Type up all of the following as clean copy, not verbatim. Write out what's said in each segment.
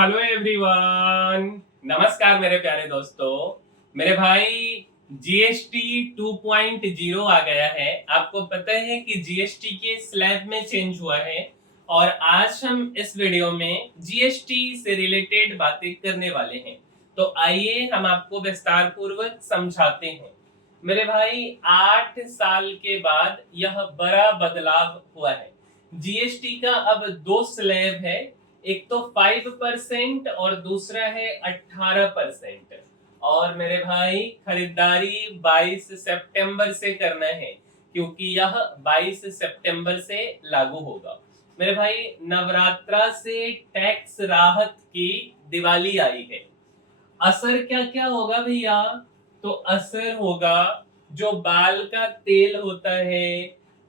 Hello everyone. नमस्कार मेरे प्यारे दोस्तों। मेरे भाई, जीएसटी 2.0 आ गया है। आपको पता है कि जीएसटी के स्लैब में चेंज हुआ है और आज हम इस वीडियो में जीएसटी से रिलेटेड बातें करने वाले हैं। तो आइए हम आपको विस्तार पूर्वक समझाते हैं। मेरे भाई, 8 साल के बाद यह बड़ा बदलाव हुआ है। जीएसटी का अब दो स्लैब है, एक तो 5% और दूसरा है 18%। और मेरे भाई, खरीदारी 22 सितंबर से करना है क्योंकि यह 22 सितंबर से लागू होगा। मेरे भाई, नवरात्रा से टैक्स राहत की दिवाली आई है। असर क्या क्या होगा भैया? तो असर होगा, जो बाल का तेल होता है,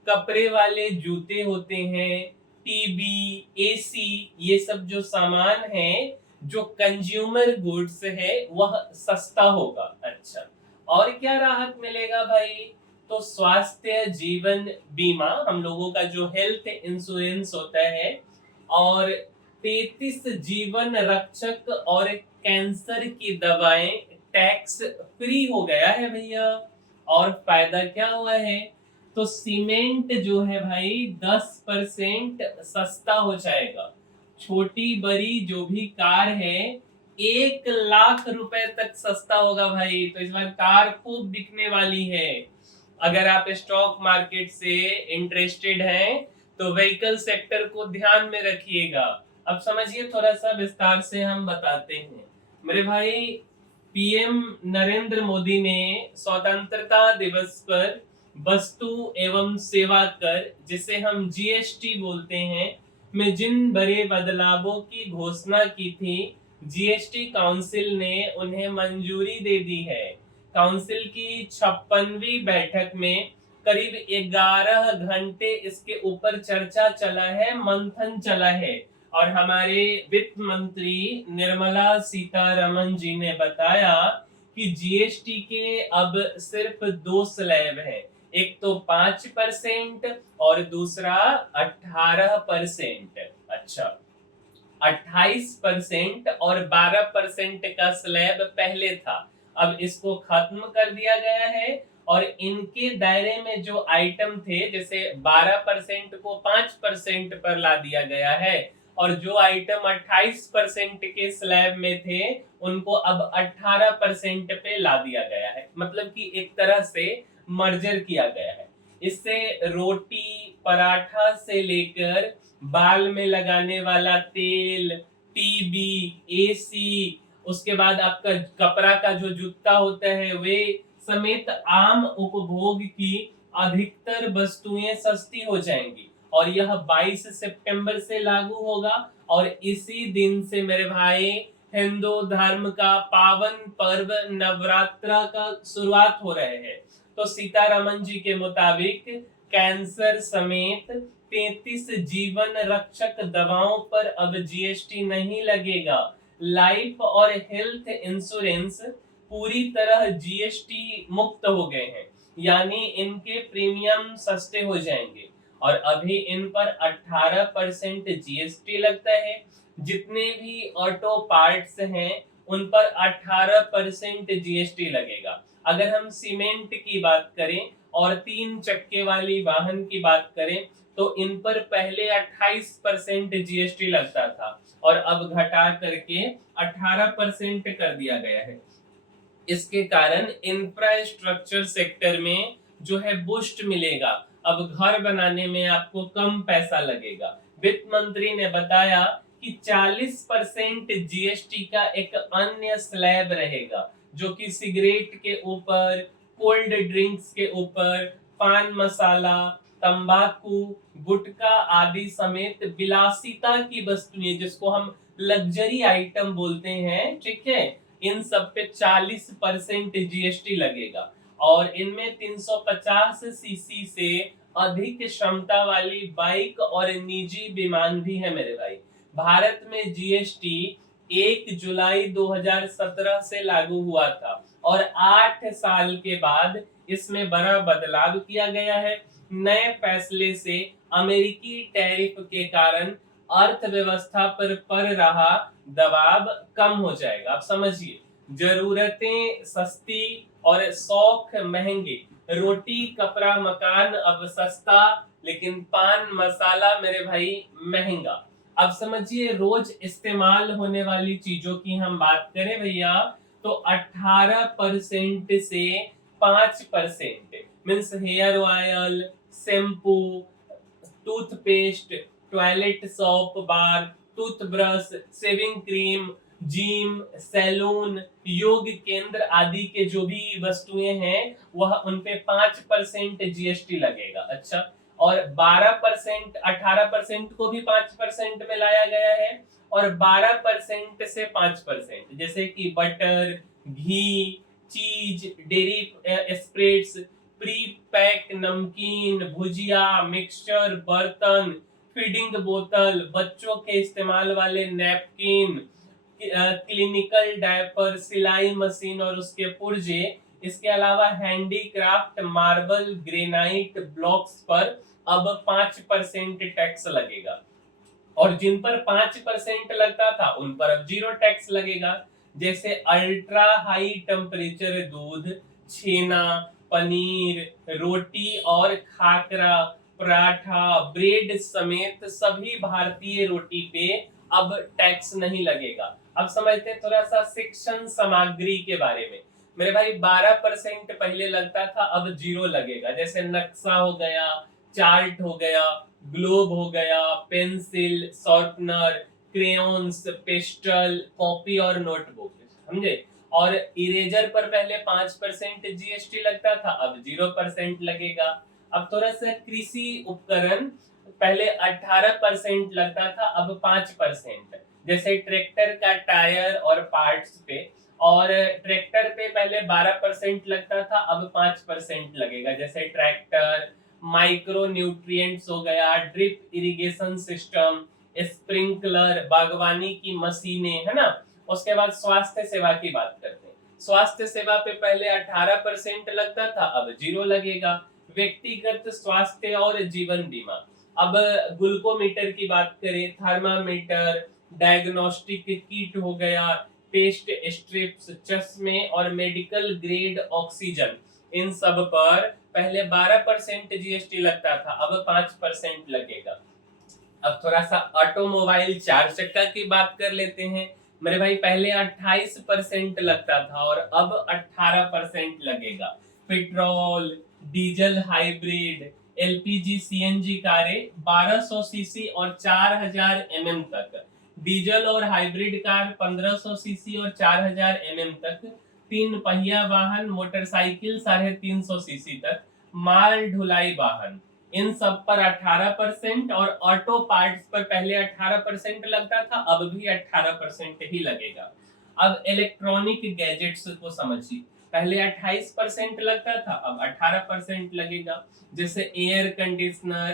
कपड़े वाले जूते होते हैं, टीवी, एसी, ये सब जो सामान है, जो कंज्यूमर गुड्स है, वह सस्ता होगा। अच्छा, और क्या राहत मिलेगा भाई? तो स्वास्थ्य जीवन बीमा, हम लोगों का जो हेल्थ इंश्योरेंस होता है, और 33 जीवन रक्षक और कैंसर की दवाएं टैक्स फ्री हो गया है भैया। और फायदा क्या हुआ है? तो सीमेंट जो है भाई 10% सस्ता हो जाएगा। छोटी बड़ी जो भी कार है, 1 लाख रुपए तक सस्ता होगा भाई। तो इस बार कार खूब बिकने वाली है। अगर आप स्टॉक मार्केट से इंटरेस्टेड हैं तो व्हीकल सेक्टर को ध्यान में रखिएगा। अब समझिए, थोड़ा सा विस्तार से हम बताते हैं। मेरे भाई, पीएम नरेंद्र मोदी ने स्वतंत्रता दिवस पर वस्तु एवं सेवा कर, जिसे हम जीएसटी बोलते हैं, में जिन बड़े बदलावों की घोषणा की थी, जीएसटी काउंसिल ने उन्हें मंजूरी दे दी है। काउंसिल की 56वीं बैठक में करीब 11 घंटे इसके ऊपर चर्चा चला है, मंथन चला है। और हमारे वित्त मंत्री निर्मला सीतारमन जी ने बताया कि जीएसटी के अब सिर्फ दो स्लैब है, एक तो 5% और दूसरा 18%। अच्छा, 28% और 12% का स्लैब पहले था, अब इसको खत्म कर दिया गया है। और इनके दायरे में जो आइटम थे, जैसे 12% को 5% पर ला दिया गया है, और जो आइटम 28% के स्लैब में थे, उनको अब 18% पे ला दिया गया है। मतलब कि एक तरह से मर्जर किया गया है। इससे रोटी, पराठा से लेकर बाल में लगाने वाला तेल, टीवी, एसी, उसके बाद आपका कपड़ा का जो जूता होता है वे समेत आम उपभोग की अधिकतर वस्तुएं सस्ती हो जाएंगी। और यह 22 सितंबर से लागू होगा। और इसी दिन से मेरे भाई, हिंदू धर्म का पावन पर्व नवरात्रा का शुरुआत हो रहे हैं। तो सीतारमन जी के मुताबिक कैंसर समेत 33 जीवन रक्षक दवाओं पर अब जीएसटी नहीं लगेगा। लाइफ और हेल्थ इंश्योरेंस पूरी तरह जीएसटी मुक्त हो गए हैं, यानी इनके प्रीमियम सस्ते हो जाएंगे। और अभी इन पर 18% जीएसटी लगता है। जितने भी ऑटो पार्ट्स हैं, उन पर 18% जीएसटी लगेगा। अगर हम सीमेंट की बात करें और 3 चक्के वाली वाहन की बात करें, तो इन पर पहले 28% जीएसटी लगता था और अब घटा करके 18% कर दिया गया है। इसके कारण इंफ्रास्ट्रक्चर सेक्टर में जो है बूस्ट मिलेगा। अब घर बनाने में आपको कम पैसा लगेगा। वित्त मंत्री ने बताया कि 40% जीएसटी का एक अन्य स्लैब रहेगा, जो कि सिगरेट के ऊपर, कोल्ड ड्रिंक्स के ऊपर, पान मसाला, तंबाकू, गुटखा आदि समेत विलासिता की वस्तुएं, जिसको हम लग्जरी आइटम बोलते हैं, ठीक है, इन सब पे 40% जीएसटी लगेगा। और इनमें 350 सीसी से अधिक क्षमता वाली बाइक और निजी विमान भी है मेरे भाई। भारत में जीएसटी 1 जुलाई 2017 से लागू हुआ था और 8 साल के बाद इसमें बड़ा बदलाव किया गया है। नए फैसले से अमेरिकी टैरिफ के कारण अर्थव्यवस्था पर पड़ रहा दबाव कम हो जाएगा। आप समझिए, जरूरतें सस्ती और शौक महंगे, रोटी कपड़ा मकान अब सस्ता, लेकिन पान मसाला मेरे भाई महंगा। अब समझिए, रोज इस्तेमाल होने वाली चीजों की हम बात करें भैया, तो 18% से 5% means hair oil, shampoo, toothpaste, toilet soap bar, toothbrush, shaving cream, gym, salon, योग केंद्र आदि के जो भी वस्तुएं हैं वह उन पे 5% जीएसटी लगेगा। अच्छा, और 12%, 18% को भी 5% में लाया गया है, और 12% से 5%, जैसे कि बटर, घी, चीज, डेयरी स्प्रेड्स, प्री पैक नमकीन, भुजिया, मिक्सचर, बर्तन, फीडिंग बोतल, बच्चों के इस्तेमाल वाले नैपकिन, क्लिनिकल डायपर, सिलाई मशीन और उसके पुर्जे, इसके अलावा हैंडीक्राफ्ट, मार्बल, ग्रेनाइट ब्लॉक्स पर अब 5% टैक्स लगेगा, और जिन पर 5% लगता था उन पर अब 0 टैक्स लगेगा। जैसे अल्ट्रा हाई टेम्परेचर दूध, छेना, पनीर, रोटी और खाकरा, पराठा, ब्रेड समेत सभी भारतीय रोटी पे अब टैक्स नहीं लगेगा। अब समझते हैं थोड़ा सा शिक्षण सामग्री के बारे में। मेरे भाई 12% पहले लगता था, अब 0 लगेगा। जैसे नक्शा हो गया, चार्ट हो गया, ग्लोब हो गया, pencil, sharpener, crayons, pastel, copy और नोटबुक, समझे। और इरेजर पर पहले 5% जीएसटी लगता था, अब 0% लगेगा। अब थोड़ा सा कृषि उपकरण, पहले 18% लगता था, अब 5%, जैसे ट्रैक्टर का टायर और पार्ट्स पे। और ट्रैक्टर पे पहले 12% लगता था, अब 5% लगेगा, जैसे ट्रैक्टर, माइक्रो न्यूट्रिएंट्स हो गया, ड्रिप इरिगेशन सिस्टम, स्प्रिंकलर, बागवानी की मशीनें, है ना। उसके बाद स्वास्थ्य सेवा की बात करते हैं। स्वास्थ्य सेवा पे पहले 18% लगता था, अब 0 लगेगा। व्यक्तिगत स्वास्थ्य और जीवन बीमा, अब ग्लूकोमीटर की बात करें, थर्मामीटर, डायग्नोस्टिक किट हो गया, टेस्ट स्ट्रिप्स, चश्मे और मेडिकल ग्रेड ऑक्सीजन, इन सब पर पहले 12% जीएसटी लगता था, अब 5% लगेगा। अब थोड़ा सा ऑटोमोबाइल 4 चक्का की बात कर लेते हैं। मेरे भाई पहले 28% लगता था और अब 18% लगेगा। Petrol, diesel hybrid, LPG, CNG कारें 1200 सीसी और 4000 एमएम तक, डीजल और हाइब्रिड कार 1500 सीसी और 4000 एमएम तक, 3 पहिया वाहन, मोटरसाइकिल 350 सीसी तक, माल ढुलाई वाहन, इन सब पर 18%, और ऑटो पार्ट्स पर पहले 18% लगता था, अब भी 18% ही लगेगा। अब इलेक्ट्रॉनिक गैजेट्स को समझिए, पहले 28% लगता था, अब 18% लगेगा। जैसे एयर कंडीशनर,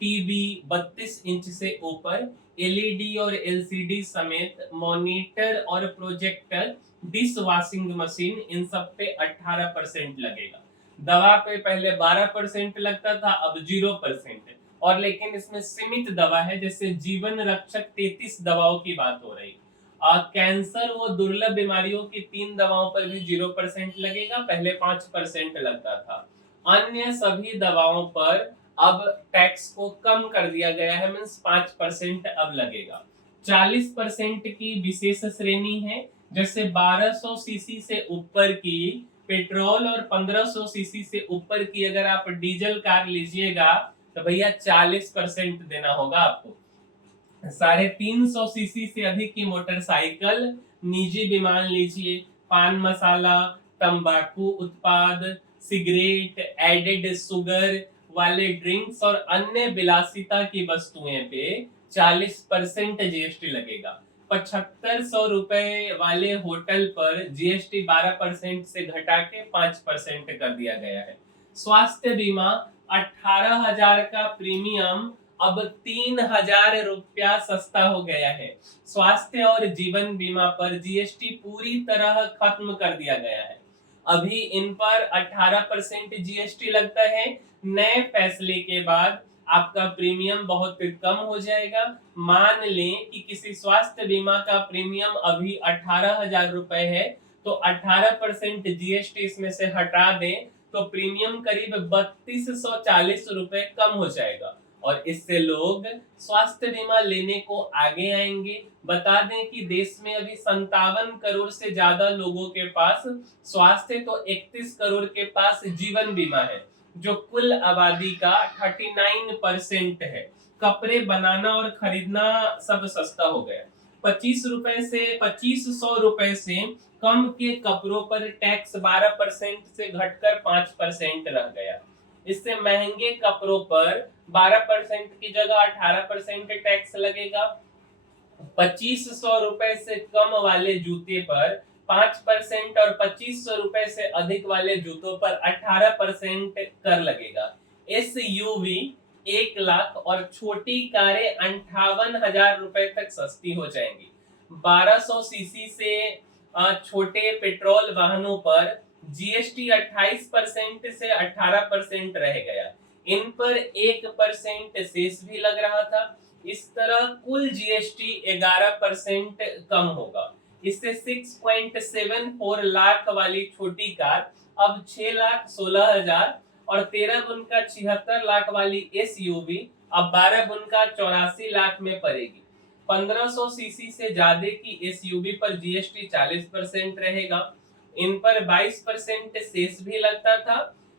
टीवी 32 इंच से ऊपर, एलईडी और एलसीडी समेत मॉनिटर और प्रोजेक्टर, डिश वॉशिंग मशीन, इन सब पे 18% लगेगा। दवा पे पहले 12% लगता था, अब 0%, और लेकिन इसमें सीमित दवा है, जैसे जीवन रक्षक 33 दवाओं की बात हो रही। कैंसर व दुर्लभ बीमारियों की 3 दवाओं पर भी 0% लगेगा, पहले 5% लगता था। अन्य सभी दवाओं पर अब टैक्स को कम कर दिया गया है, मीन्स 5% अब लगेगा। 40% की विशेष श्रेणी है, जैसे 1200 सीसी से ऊपर की पेट्रोल और 1500 सीसी से ऊपर की अगर आप डीजल कार लीजिएगा तो भैया 40% देना होगा आपको। 350 सीसी से अधिक की मोटरसाइकिल, निजी विमान लीजिए, पान मसाला, तंबाकू उत्पाद, सिगरेट, एडेड शुगर वाले ड्रिंक्स और अन्य विलासिता की वस्तुएं पे 40% जीएसटी लगेगा। 7500 रुपए वाले होटल पर जीएसटी 12% से घटा के 5% कर दिया गया है। स्वास्थ्य बीमा 18,000 का प्रीमियम अब 3,000 रुपया सस्ता हो गया है। स्वास्थ्य और जीवन बीमा पर जीएसटी पूरी तरह खत्म कर दिया गया है। अभी इन पर 18% जीएसटी लगता है। नए फैसले के बाद आपका प्रीमियम बहुत कम हो जाएगा। मान लें कि किसी स्वास्थ्य बीमा का प्रीमियम अभी 18,000 रुपए है, तो 18% जीएसटी इसमें से हटा दें तो प्रीमियम करीब 3240 रुपए कम हो जाएगा और इससे लोग स्वास्थ्य बीमा लेने को आगे आएंगे। बता दें कि देश में अभी 57 करोड़ से ज्यादा लोगों के पास स्वास्थ्य तो 31 करोड़ के पास जीवन बीमा है, जो कुल आबादी का 39% है। कपड़े बनाना और खरीदना सब सस्ता हो गया। 2500 रुपए से कम के कपड़ों पर टैक्स 12% से घटकर 5% रह गया। इससे महंगे कपड़ों पर 12% की जगह 18% टैक्स लगेगा। 2500 रुपए से कम वाले जूते पर 5% और 2500 रुपए से अधिक वाले जूतों पर 18% कर लगेगा। एसयूवी 1 लाख और छोटी कारें 58,000 रुपए तक सस्ती हो जाएंगी। 1200 सीसी से छोटे पेट्रोल वाहनों पर जीएसटी 28% से 18% रह गया। इन पर 1% सेस भी लग रहा था। इस तरह कुल जीएसटी 11% कम होगा। इससे 6.74 लाख वाली छोटी कार अब 6,16,000 और 13 गुण का 76 लाख वाली एसयूवी अब 12 गुण का 84 लाख में पड़ेगी। 1500 सीसी से ज्यादा की एसयूवी पर जीएसटी 40% रहेगा। इन पर 22% सेस भी लगता था।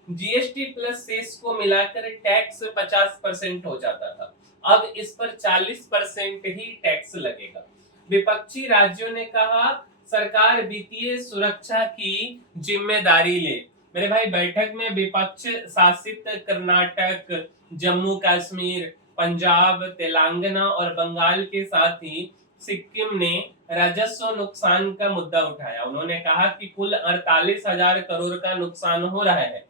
जीएसटी प्लस सेस को मिलाकर टैक्स 50% हो जाता था। अब इस पर 40% ही टैक्स लगेगा। विपक्षी राज्यों ने कहा सरकार वित्तीय सुरक्षा की जिम्मेदारी ले। मेरे भाई, बैठक में विपक्ष शासित कर्नाटक, जम्मू कश्मीर, पंजाब, तेलंगाना और बंगाल के साथ ही सिक्किम ने राजस्व नुकसान का मुद्दा उठाया। उन्होंने कहा कि कुल 48,000 करोड़ का नुकसान हो रहा है।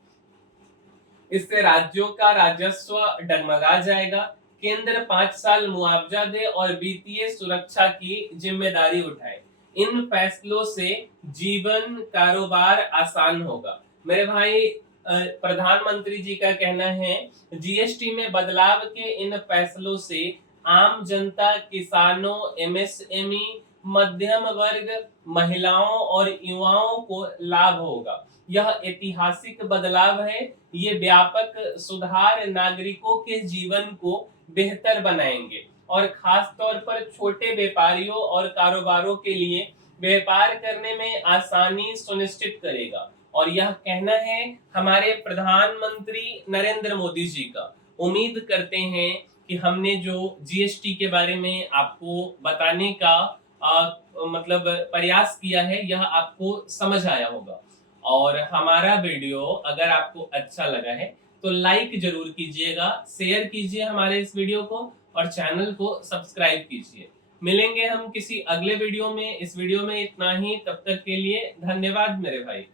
इससे राज्यों का राजस्व डगमगा जाएगा। केंद्र 5 साल मुआवजा दे और वित्तीय सुरक्षा की जिम्मेदारी उठाए। इन फैसलों से जीवन कारोबार आसान होगा। मेरे भाई, प्रधानमंत्री जी का कहना है जीएसटी में बदलाव के इन फैसलों से आम जनता, किसानों, एमएसएमई, मध्यम वर्ग, महिलाओं और युवाओं को लाभ होगा। यह ऐतिहासिक बदलाव है। ये व्यापक सुधार नागरिकों के जीवन को बेहतर बनाएंगे और खास तौर पर छोटे व्यापारियों और कारोबारों के लिए व्यापार करने में आसानी सुनिश्चित करेगा। और यह कहना है हमारे प्रधानमंत्री नरेंद्र मोदी जी का। उम्मीद करते हैं कि हमने जो जीएसटी के बारे में आपको बताने का मतलब प्रयास किया है, यह आपको समझ आया होगा। और हमारा वीडियो अगर आपको अच्छा लगा है तो लाइक जरूर कीजिएगा, शेयर कीजिए हमारे इस वीडियो को और चैनल को सब्सक्राइब कीजिए। मिलेंगे हम किसी अगले वीडियो में। इस वीडियो में इतना ही। तब तक के लिए धन्यवाद मेरे भाई।